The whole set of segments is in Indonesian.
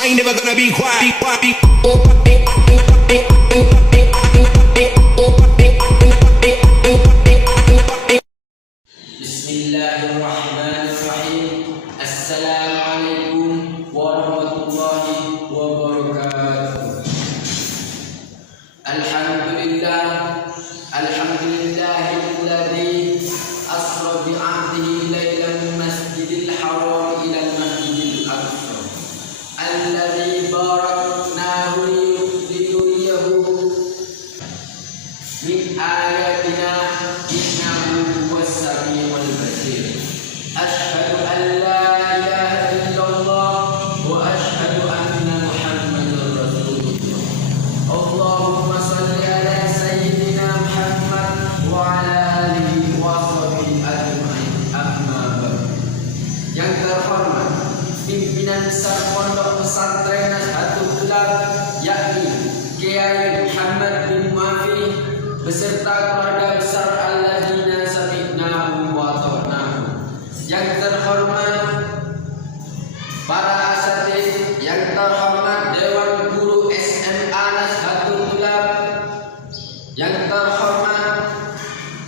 I ain't never gonna be quiet. Bismillahirrahmanirrahim. Assalamualaikum warahmatullahi wabarakatuh. Alhamdulillahilladzi asra bi 'abdihi lailan masjidil haram ila masjidil aqsa alladzi baraknahu liyuriyahu min ayatina innahu huwas samiul basir. Asyhadu an la ilaha illallah wa asyhadu anna Muhammadar Rasulullah. Allahumma shalli ala sayyidina Muhammad wa ala alihi wa sahbihi ajma'in. Amma ba'd. Yang terhormat pimpinan besar Pondok Pesantren Nahdlatul Tulab yakni Kiai Muhammad bin Muafi beserta keluarga besar alladzina sami'nahu wa ata'nahu. Yang terhormat para asatidz, yang terhormat Dewan Guru SMA Nahdlatul Tulab, yang terhormat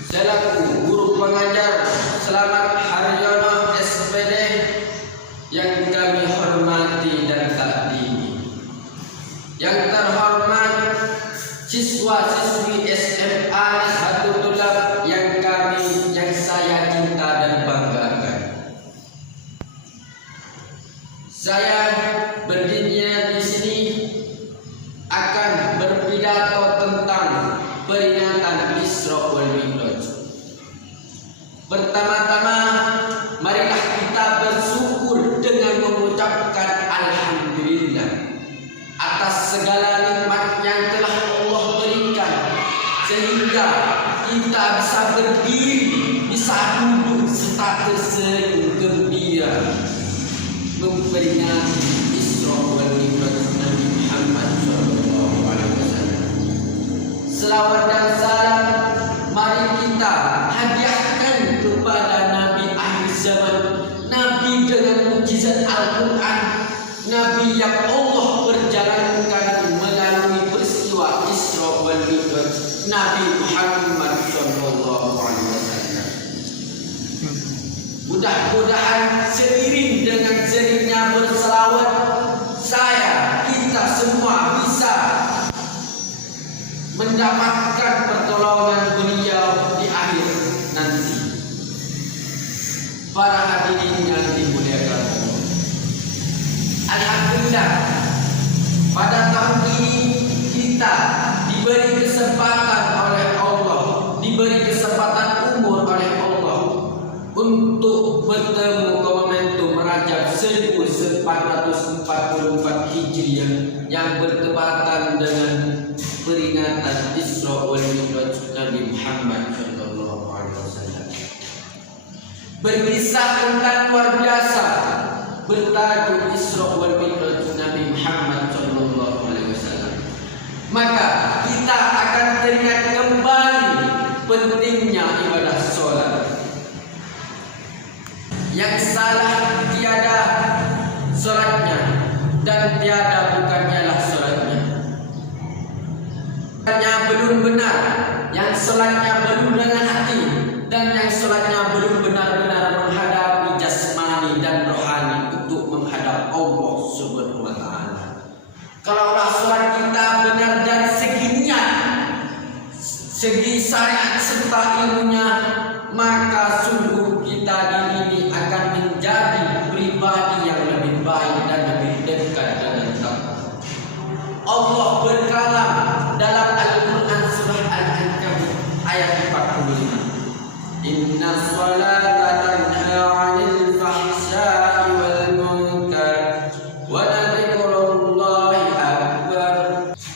selaku guru pengajar Selamat Haryono SPD yang kami hormati dan takdimi, yang terhormat siswa-siswi SMA Nahdlatul Tulab yang saya cinta dan banggakan. Saya berdirinya di sini akan berpidato tentang peringatan Isra wal Mi'raj. Pertama-tama, marilah kita bersyukur dengan mengucapkan alhamdulillah atas segala nikmat yang telah Allah berikan, sehingga kita bisa berdiri, bisa duduk serta tersenyum gembira memperingati Isra wal Mi'raj Nabi Muhammad SAW. Selawat dan salam mari kita hadiahkan kepada Nabi akhir zaman, Nabi dengan mukjizat Al-Quran, Nabi yang Allah perjalankan melalui peristiwa Isra wal Mi'raj, Nabi Muhammad SAW. Mudah-mudahan seiring dengan seringnya berselawat, kita semua bisa mendapatkan pertolongan beliau di akhir nanti. Para hadirin yang dimuliakan Allah, alhamdulillah pada tahun ini kita diberi kesempatan oleh Allah, diberi kesempatan umur oleh Allah untuk bertemu ke momentum Rajab 1444 Hijriah yang bertepatan dengan peringatan Isra wal Mi'raj Nabi Muhammad SAW. Berkisah tentang luar biasa bertajuk Isra wal Mi'raj Nabi Muhammad SAW. Maka kita akan teringat kembali pentingnya ibadah sholat. Yang salah tiada sholatnya dan tiada bukannya sholatnya. Yang belum benar, yang sholatnya belum dengan hati, dan yang sholatnya belum benar-benar menghadapi jasmani dan rohani untuk menghadap Allah Subhanahu wa Ta'ala. Kalaulah sholat kita benar dari segi niat, segi syariat serta ilmunya, maka sungguh kita ini akan menjadi pribadi yang lebih baik dan lebih dekat dengan Allah. Allah berkalam dalam Al-Quran surah Al-Ankabut ayat 45. Inna sholata tanha 'anil fahsya'i wal munkar wa dzikrullahi akbar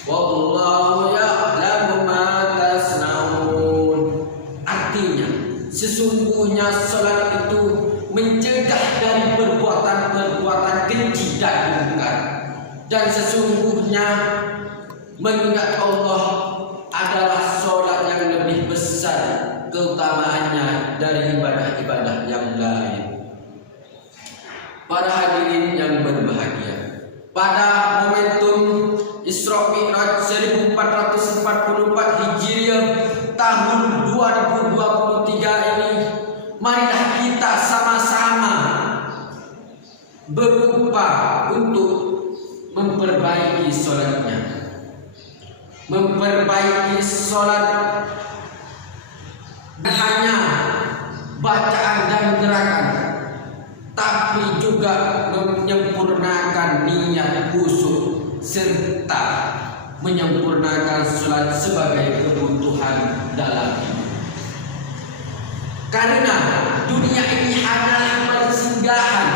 wallahu ya'lamu ma tasna'un. Artinya, sesungguhnya sholat itu mencegah dari perbuatan-perbuatan keji dan mungkar, dan sesungguhnya mengingat Allah adalah sholat yang lebih besar keutamaannya dari ibadah-ibadah yang lain. Para hadirin yang berbahagia, pada momentum Isra Mi'raj 1444 Hijriah tahun 2023 ini, marilah kita sama-sama berupaya untuk memperbaiki sholatnya, memperbaiki sholat hanya bacaan dan gerakan, tapi juga menyempurnakan niat khusyuk serta menyempurnakan sholat sebagai kebutuhan dalam hidup. Karena dunia ini hanyalah persinggahan,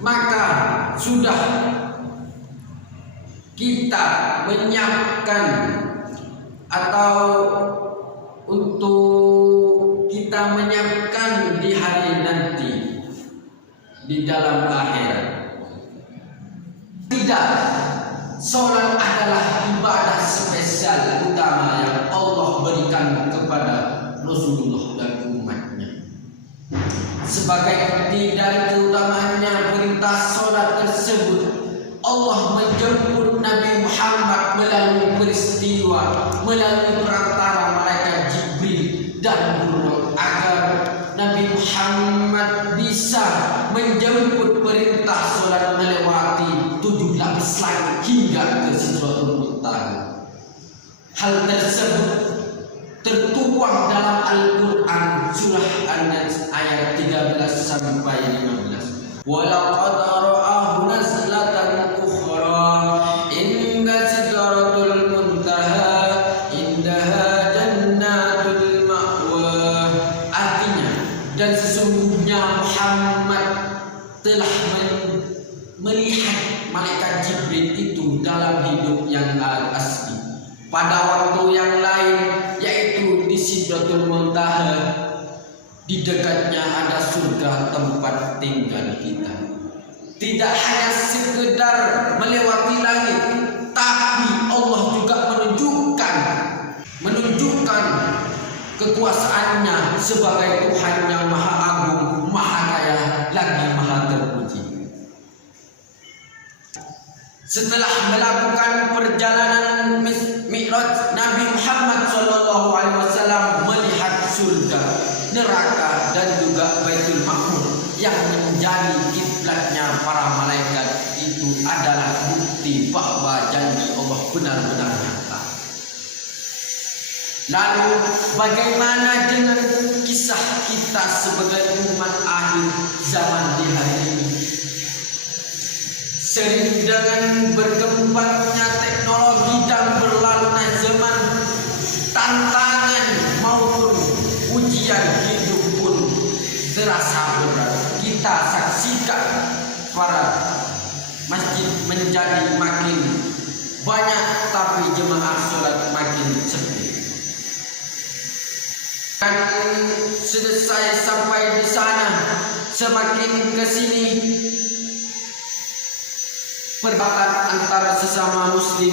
maka sudah kita menyiapkan atau untuk kita menyiapkan di hari nanti di dalam akhirat. Tidak, sholat adalah ibadah spesial utama yang Allah berikan kepada Rasulullah dan umatnya. Sebagai bukti dari keutamaannya perintah sholat tersebut, Allah menjemput Nabi Muhammad melalui peristiwa, melalui perantara malaikat Jibril dan Buruk, agar Nabi Muhammad bisa menjemput perintah sholat melewati 7 lapis langit hingga ke Sidratul Muntaha. Hal tersebut tertuang dalam Al-Quran surah An-Nas ayat 13 sampai 15. Walaqad ra'ahu nazlatan ukhra inda Sidratul Muntaha indaha jannatul ma'wa. Artinya, dan sesungguhnya Muhammad telah melihat malaikat Jibril itu dalam hidup yang asli pada waktu yang lain, yaitu di Sidratul Muntaha. Di dekatnya ada surga, tempat tinggal kita. Tidak hanya sekedar melewati langit, tapi Allah juga menunjukkan kekuasaannya sebagai Tuhan yang Maha Agung, Maha Kaya, lagi Maha Terpuji. Setelah melakukan perjalanan Mi'raj, Nabi Muhammad SAW melihat surga, neraka, dan juga Baitul Ma'mur yang menjadi kiblatnya para malaikat. Itu adalah bukti bahwa janji Allah benar-benar nyata. Lalu bagaimana dengan kisah kita sebagai umat akhir zaman di hari ini? Sering dengan berkembangnya teknologi dan berlalunya zaman, tantangan maupun ujian hidup pun terasa berat. Kita saksikan para masjid menjadi makin banyak, tapi jemaah sholat makin sepi. Dan selesai sampai di sana, semakin ke sini perdebatan antara sesama muslim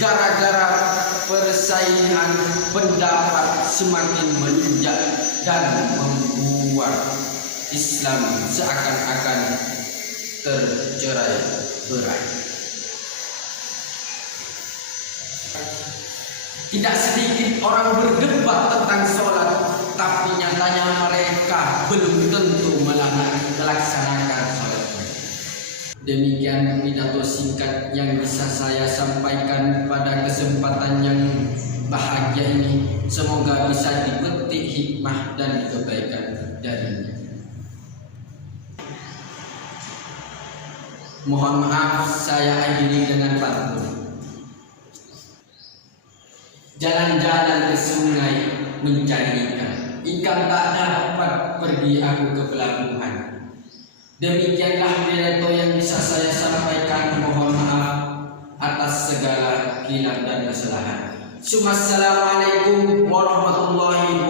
gara-gara persaingan pendapat semakin menunjak dan membuat Islam seakan-akan tercerai-berai. Tidak sedikit orang berdebat tentang sholat, tapi nyatanya mereka belum tentu melaksanakan sholat. Demikian pidato singkat yang bisa saya sampaikan pada kesempatan yang bahagia ini. Semoga bisa dipetik hikmah dan kebaikan darinya. Mohon maaf, saya akhiri dengan pantun. Jalan-jalan ke sungai mencari ikan, ikan tak dapat, pergi aku ke pelabuhan. Demikianlah pidato yang bisa saya sampaikan. Mohon maaf atas segala khilaf dan kesalahan. Assalamualaikum warahmatullahi